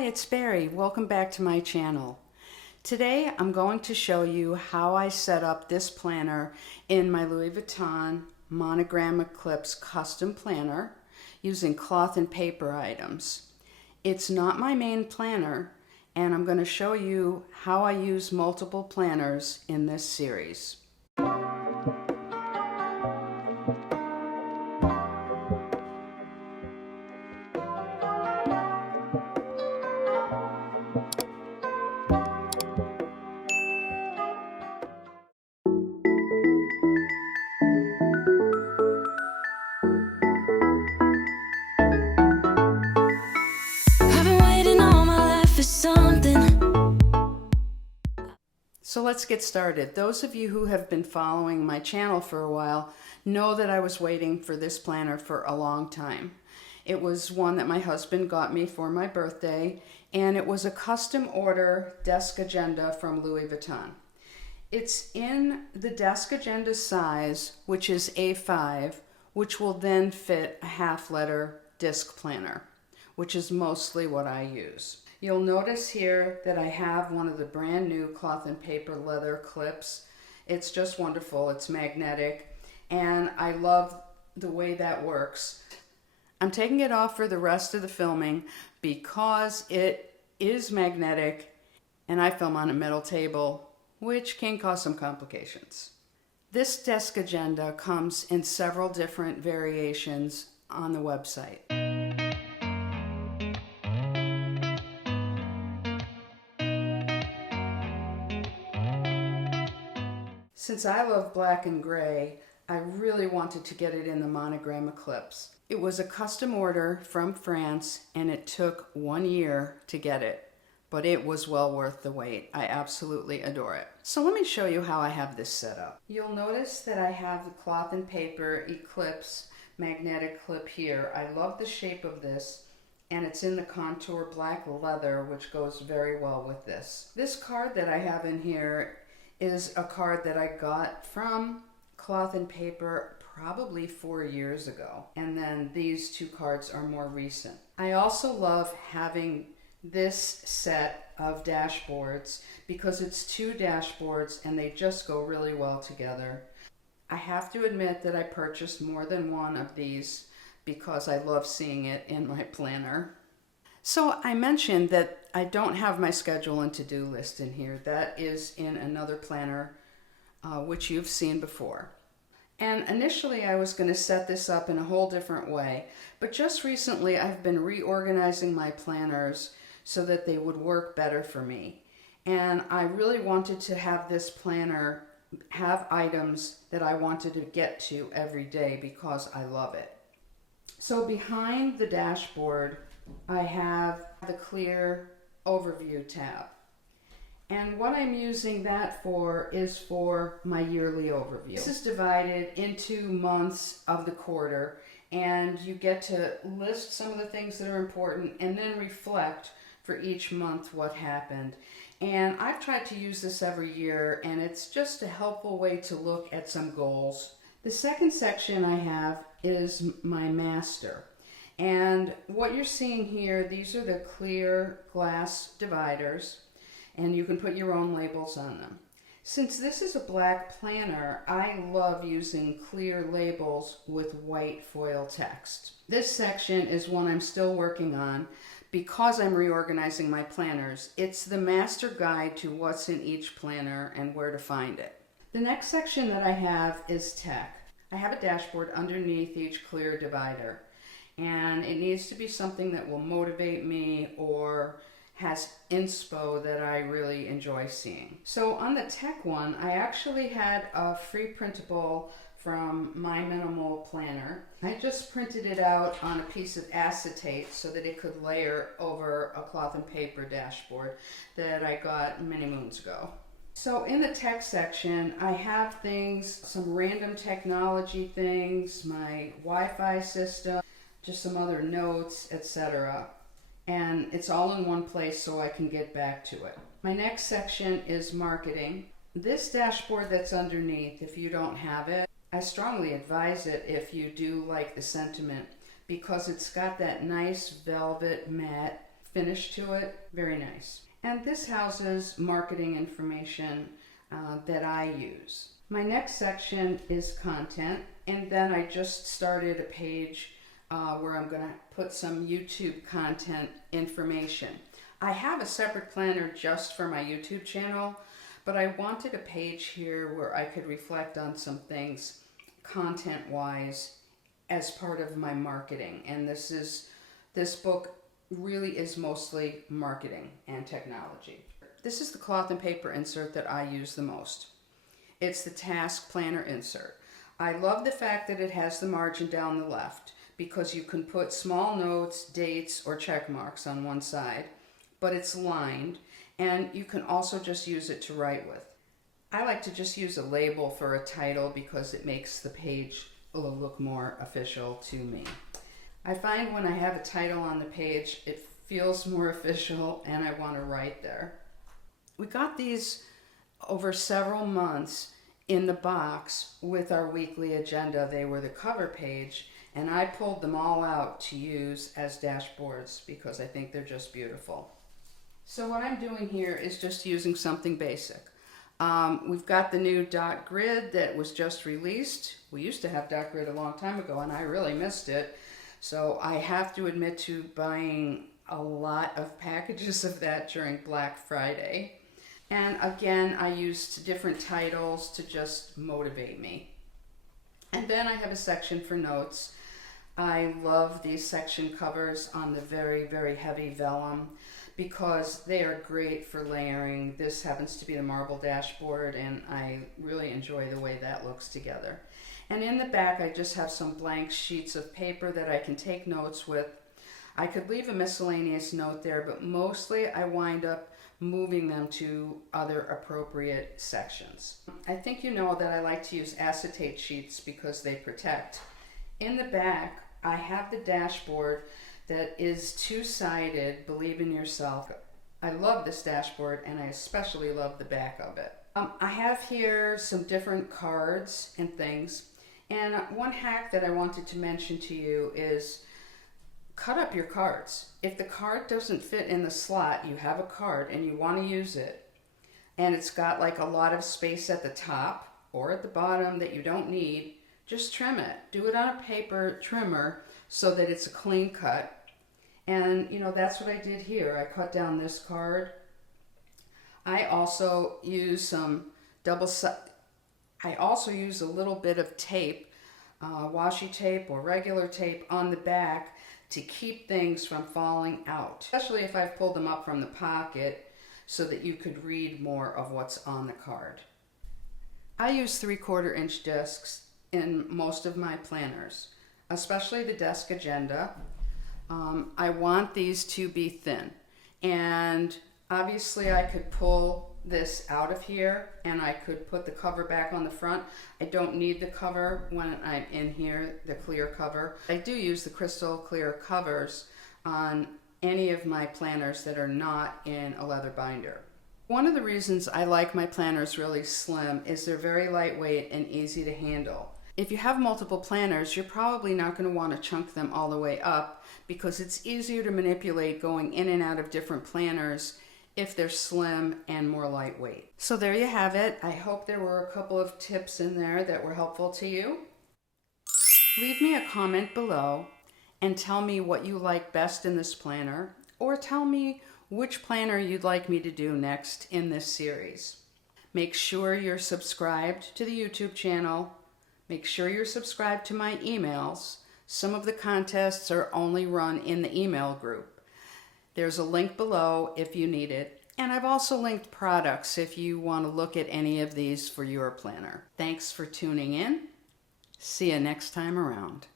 Hi, it's Barry. Welcome back to my channel. Today I'm going to show you how I set up this planner in my Louis Vuitton Monogram Eclipse custom planner using cloth and paper items. It's not my main planner, and I'm going to show you how I use multiple planners in this series. So let's get started. Those of you who have been following my channel for a while know that I was waiting for this planner for a long time. It was one that my husband got me for my birthday, and it was a custom order desk agenda from Louis Vuitton. It's in the desk agenda size, which is A5, which will then fit a half-letter disc planner, which is mostly what I use. You'll notice here that I have one of the brand new cloth and paper leather clips. It's just wonderful. It's magnetic, and I love the way that works. I'm taking it off for the rest of the filming because it is magnetic and I film on a metal table, which can cause some complications. This desk agenda comes in several different variations on the website. Since I love black and gray, I really wanted to get it in the Monogram Eclipse. It was a custom order from France, and it took 1 year to get it, but it was well worth the wait. I absolutely adore it. So let me show you how I have this set up. You'll notice that I have the cloth and paper Eclipse magnetic clip here. I love the shape of this, and it's in the contour black leather, which goes very well with this. This card that I have in here is a card that I got from cloth and paper probably 4 years ago. And then these two cards are more recent. I also love having this set of dashboards because it's two dashboards and they just go really well together. I have to admit that I purchased more than one of these because I love seeing it in my planner. So I mentioned that I don't have my schedule and to-do list in here. That is in another planner, which you've seen before. And initially I was going to set this up in a whole different way, but just recently I've been reorganizing my planners so that they would work better for me. And I really wanted to have this planner have items that I wanted to get to every day because I love it. So behind the dashboard, I have the clear overview tab. And what I'm using that for is for my yearly overview. This is divided into months of the quarter, and you get to list some of the things that are important and then reflect for each month what happened. And I've tried to use this every year, and it's just a helpful way to look at some goals. The second section I have is my master. And what you're seeing here, these are the clear glass dividers, and you can put your own labels on them. Since this is a black planner, I love using clear labels with white foil text. This section is one I'm still working on because I'm reorganizing my planners. It's the master guide to what's in each planner and where to find it. The next section that I have is tech. I have a dashboard underneath each clear divider, and it needs to be something that will motivate me or has inspo that I really enjoy seeing. So on the tech one, I actually had a free printable from My Minimal Planner. I just printed it out on a piece of acetate so that it could layer over a cloth and paper dashboard that I got many moons ago. So in the tech section, I have things, some random technology things, my Wi-Fi system, just some other notes, etc. And it's all in one place so I can get back to it. My next section is marketing. This dashboard that's underneath, if you don't have it, I strongly advise it if you do like the sentiment, because it's got that nice velvet matte finish to it. Very nice. And this houses marketing information that I use. My next section is content, and then I just started a page where I'm going to put some YouTube content information. I have a separate planner just for my YouTube channel, but I wanted a page here where I could reflect on some things content-wise as part of my marketing. And this book really is mostly marketing and technology. This is the cloth and paper insert that I use the most. It's the Task Planner insert. I love the fact that it has the margin down the left because you can put small notes, dates, or check marks on one side, but it's lined, and you can also just use it to write with. I like to just use a label for a title because it makes the page look more official to me. I find when I have a title on the page, it feels more official and I want to write there. We got these over several months in the box with our weekly agenda. They were the cover page, and I pulled them all out to use as dashboards because I think they're just beautiful. So what I'm doing here is just using something basic. We've got the new dot grid that was just released. We used to have dot grid a long time ago and I really missed it. So I have to admit to buying a lot of packages of that during Black Friday. And again, I used different titles to just motivate me. And then I have a section for notes. I love these section covers on the very, very heavy vellum because they are great for layering. This happens to be the marble dashboard, and I really enjoy the way that looks together. And in the back, I just have some blank sheets of paper that I can take notes with. I could leave a miscellaneous note there, but mostly I wind up moving them to other appropriate sections. I think you know that I like to use acetate sheets because they protect. In the back, I have the dashboard that is two-sided, believe in yourself. I love this dashboard and I especially love the back of it. I have here some different cards and things, and one hack that I wanted to mention to you is cut up your cards. If the card doesn't fit in the slot, you have a card and you want to use it, and it's got like a lot of space at the top or at the bottom that you don't need, just trim it. Do it on a paper trimmer so that it's a clean cut. And that's what I did here. I cut down this card. I also use some I also use a little bit of tape, washi tape or regular tape on the back to keep things from falling out, especially if I've pulled them up from the pocket so that you could read more of what's on the card. I use 3/4 inch discs in most of my planners, especially the desk agenda. I want these to be thin, and obviously I could pull this out of here and I could put the cover back on the front. I don't need the cover when I'm in here, the clear cover. I do use the crystal clear covers on any of my planners that are not in a leather binder. One of the reasons I like my planners really slim is they're very lightweight and easy to handle. If you have multiple planners, you're probably not going to want to chunk them all the way up because it's easier to manipulate going in and out of different planners if they're slim and more lightweight. So there you have it. I hope there were a couple of tips in there that were helpful to you. Leave me a comment below and tell me what you like best in this planner, or tell me which planner you'd like me to do next in this series. Make sure you're subscribed to the YouTube channel. Make sure you're subscribed to my emails. Some of the contests are only run in the email group. There's a link below if you need it. And I've also linked products if you want to look at any of these for your planner. Thanks for tuning in. See you next time around.